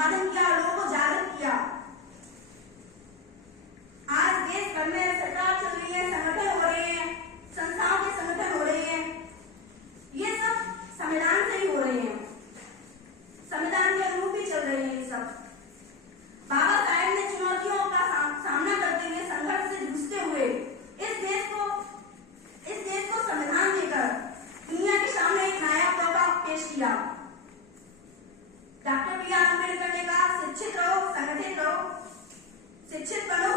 संपादन किया, लोगों को जागृत किया। आज देश भर में सरकार चल रही है, संगठन हो रहे हैं, संस्थाओं के संगठन हो रहे हैं, ये सब संविधान से ही हो रहे हैं, संविधान के अनुरूप ही चल रहे हैं ये सब। बाबा साहेब ने चुनौतियों का सामना करते हुए, संघर्ष से जूझते हुए इस देश को संविधान देकर दुनिया के सामने एक नया तोहफा पेश किया। डॉक्टर बी आर अम्बेडकर ने कहा, शिक्षित रहो, संगठित रहो, शिक्षित बनो,